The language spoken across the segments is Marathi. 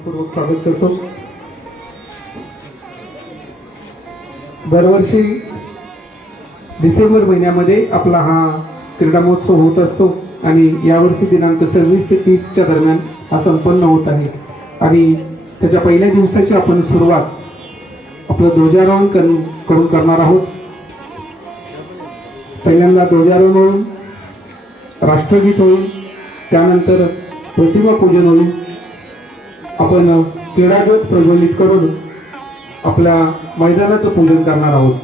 पूर्वक स्वागत करतो। दरवर्षी डिसेंबर महिन्यामध्ये आपला हा क्रीडा महोत्सव होत असतो आणि यावर्षी दिनांक 26 ते 30 च्या दरम्यान हा संपन्न होत आहे आणि त्याच्या पहिल्या दिवसाची आपण सुरुवात आपलं ध्वजारोहण करून करणार आहोत। पहिल्यांदा ध्वजारोहण होईल, राष्ट्रगीत होईल, त्यानंतर प्रतिमा पूजन होईल। आपण क्रीडाज्योत प्रज्वलित करून आपल्या मैदानाचं पूजन करणार आहोत।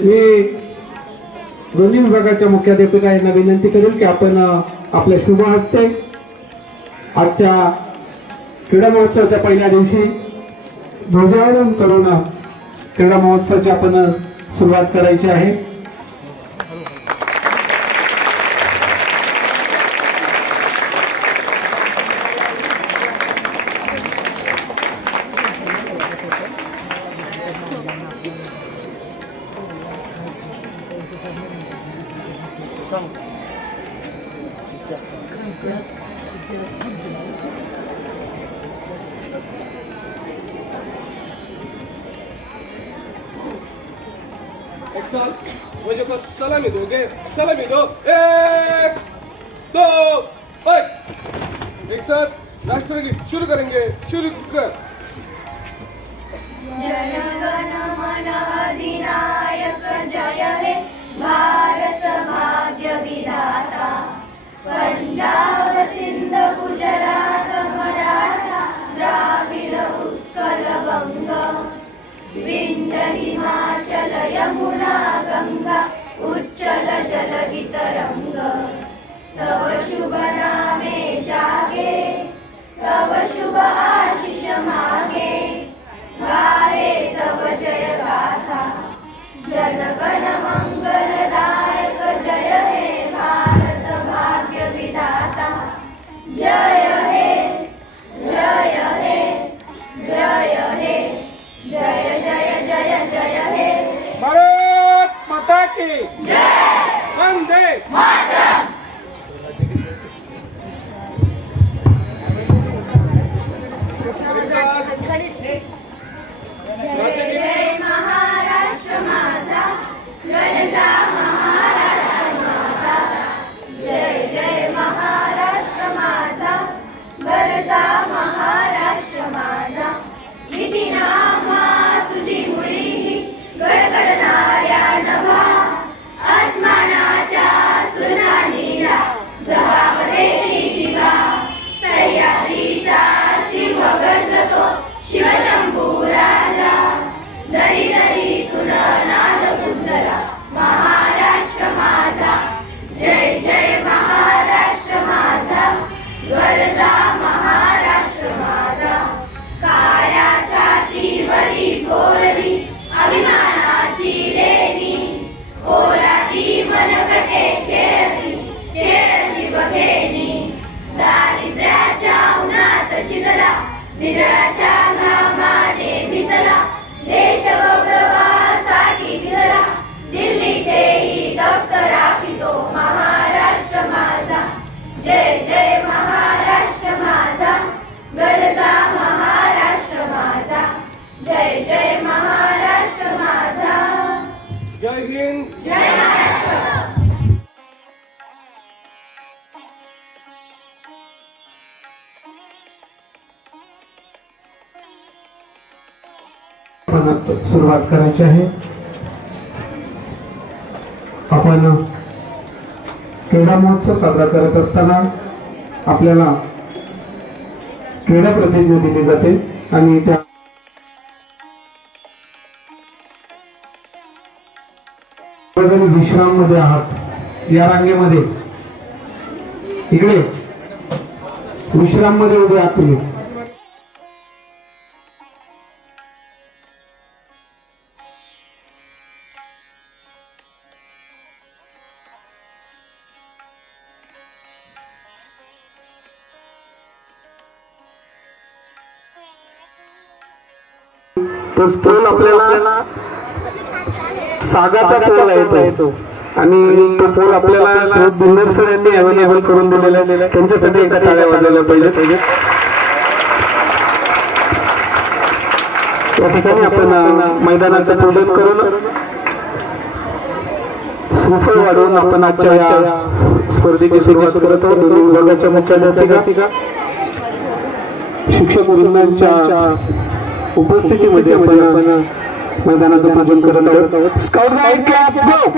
मी दोन्ही विभागाच्या मुख्याध्यापकांना विनंती करेल की आपण आपल्या शुभ हस्ते आजच्या क्रीडा महोत्सवाच्या पहिल्या दिवशी ध्वजारोहण करून क्रीडा महोत्सवाची आपण सुरुवात करायची आहे। एक साल मुझे को सलामी दोगे? सलामी दो। एक दो एक साथ राष्ट्रगीत शुरू करेंगे। शुरू कर। जनगण मन अधिनायक जय हे भारत भाग्य विधाता। पंजाब सिंध गुजरात मराठा द्राविड उत्कल बंग विंध्य हिमाचल यमुना गंगा उच्चल जलधि तरंग। तव शुभ नामे जागे तव शुभ आशीष मागे गाहे तव जय गाथा। जनगण मंगलदायक जय हे भारत भाग्य विधाता। जय हे जय हे जय हे जय जय जय जय हे। भारत माता की जय। वंदे मातरम। जय जय महाराष्ट्र माझा गरजा महाराष्ट्र माझा। जय जय महाराष्ट्र माझा गरजा महाराष्ट्र माझा। किती नामा तुझी मुळी गडगडणाऱ्या नभा आसमानाच्या सुनानीला जबाब देती जिवा। सह्याद्रीचा सिंह गरजतो शिवशंभू राजा। दरी दरीतून नाद गुंजला महाराष्ट्र माझा। जय जय महाराष्ट्र माझा गरजा महाराष्ट्र माझा। काळ्या छातीवरी कोरली अभिमानाची लेणी पोलादी मनगटे खेळली खेळली बघेनी। दारिद्र्याच्या उन्हात शिजला निराच्या घामाने भिजला देश गौरवासाठी झिजला। दिल्लीचेही दप्तर राखितो महाराष्ट्र माझा। जय जय महाराष्ट्र माझा गरजा महाराष्ट्र माझा। जय जय महाराष्ट्र माझा। जय हिंद जय महाराष्ट्र। सुरुवात करायची आहे। आपण क्रीडा महोत्सव साजरा करत असताना आपल्याला क्रीडा प्रतिज्ञा दिली जाते आणि त्या विश्राम मध्ये आहात या रांगेमध्ये इकडे विश्राम मध्ये उभे आहात तुम्ही। तो पोल आपल्याला सागाचा पोल आहे तो आणि तो पोल आपल्याला सुंदर सर यांनी अवेलेबल करून दिलेला आहे. त्यांच्यासाठी एकदा टाळ्या वाजवल्या पाहिजे. या ठिकाणी आपण मैदानाचं पूजन करून श्रीफळ वाढवून आपण आजच्या या स्पर्धेची सुरुवात करत आहोत. दोन्ही विभागाच्या मुख्याध्यापिका शिक्षक वृंदांच्या उपस्थितीमध्ये आपण मैदानाचं पूजन करत आहोत. Scout guide club go.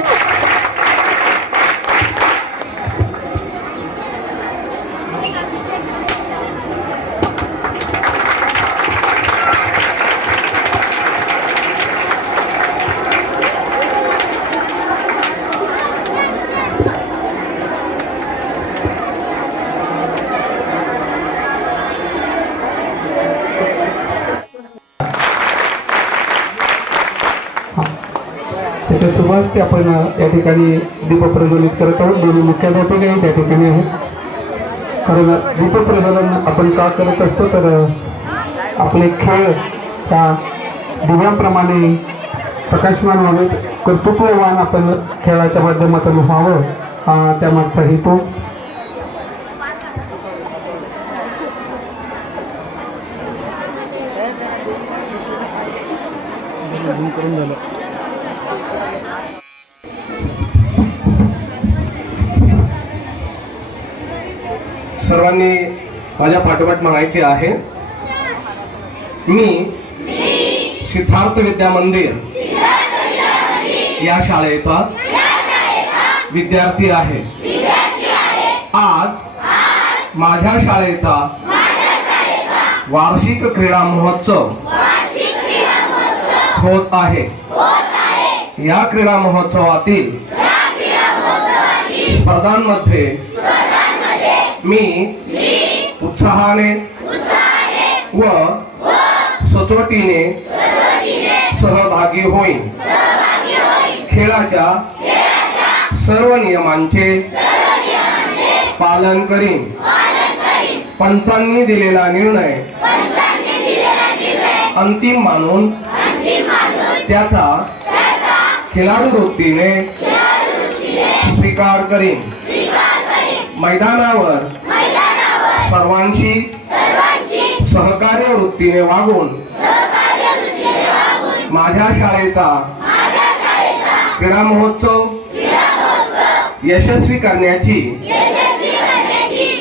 त्याच्या शुभ हस्ते आपण या ठिकाणी दीप प्रज्वलित करत आहोत. दोन्ही मुख्याध्यापिकाही त्या ठिकाणी आहेत. कारण दीप प्रज्वलन आपण का करत असतो तर आपले खेळ त्या दिव्यांप्रमाणे प्रकाशमान व्हावेत, कर्तृत्ववान आपण खेळाच्या माध्यमातून व्हावं हा त्यामागचा हेतू. सर्वांनी माझ्या पाठोपाठ म्हणायचे आहे. मी सिद्धार्थ विद्या मंदिर या शाळेचा विद्यार्थी आहे. आज माझ्या शाळेचा वार्षिक क्रीडा महोत्सव होत आहे. या क्रीडा महोत्सवातील स्पर्धांमध्ये मी उत्साहाने व सचोटीने सहभागी होईन. खेळाच्या सर्व नियमांचे पालन करीन. पंचांनी दिलेला निर्णय अंतिम मानून त्याचा खिलाडू वृत्तीने स्वीकार करीन. मैदानावर सर्वांशी सहकार्य वृत्तीने वागून माझ्या शाळेचा क्रीडा महोत्सव यशस्वी करण्याची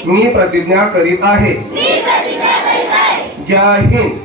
मी प्रतिज्ञा करीत आहे. जय हिंद.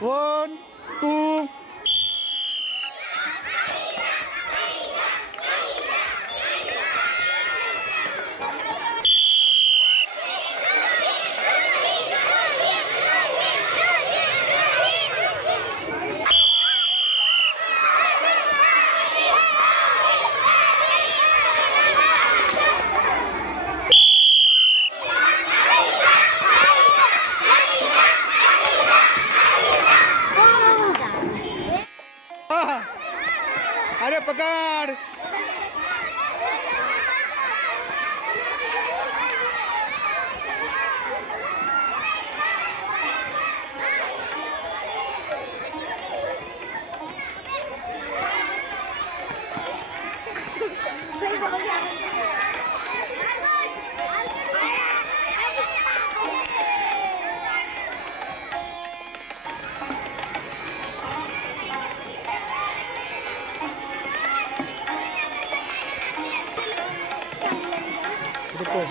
1, 2. अरे पकड़. रुको.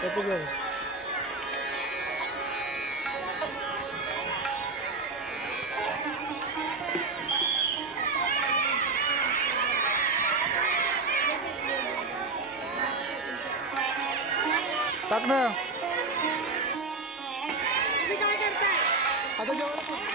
कैसे गया? टाक ना. आता जेवायला.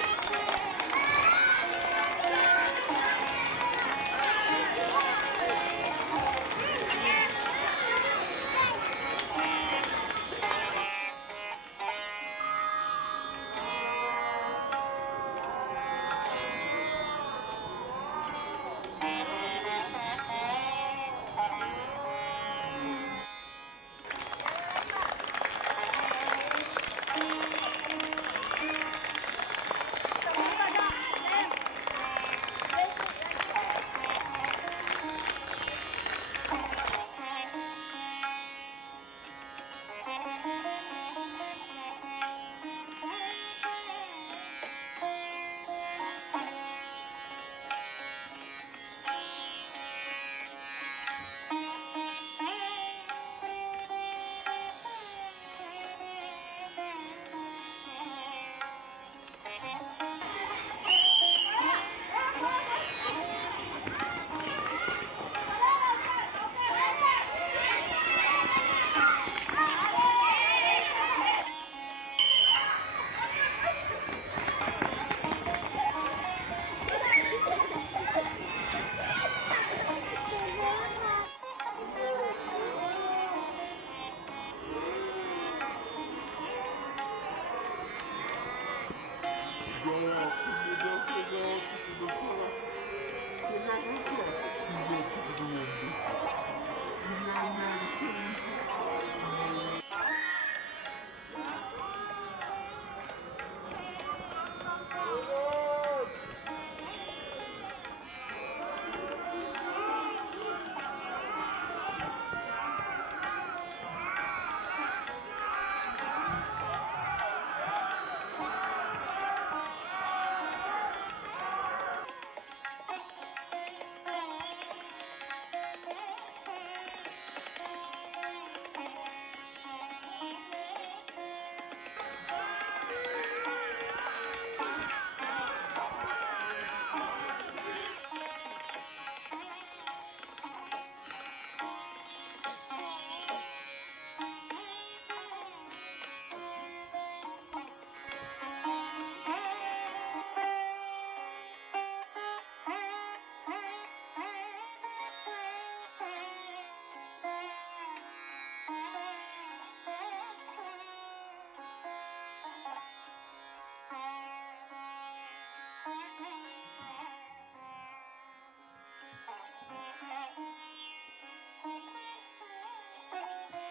Thank you.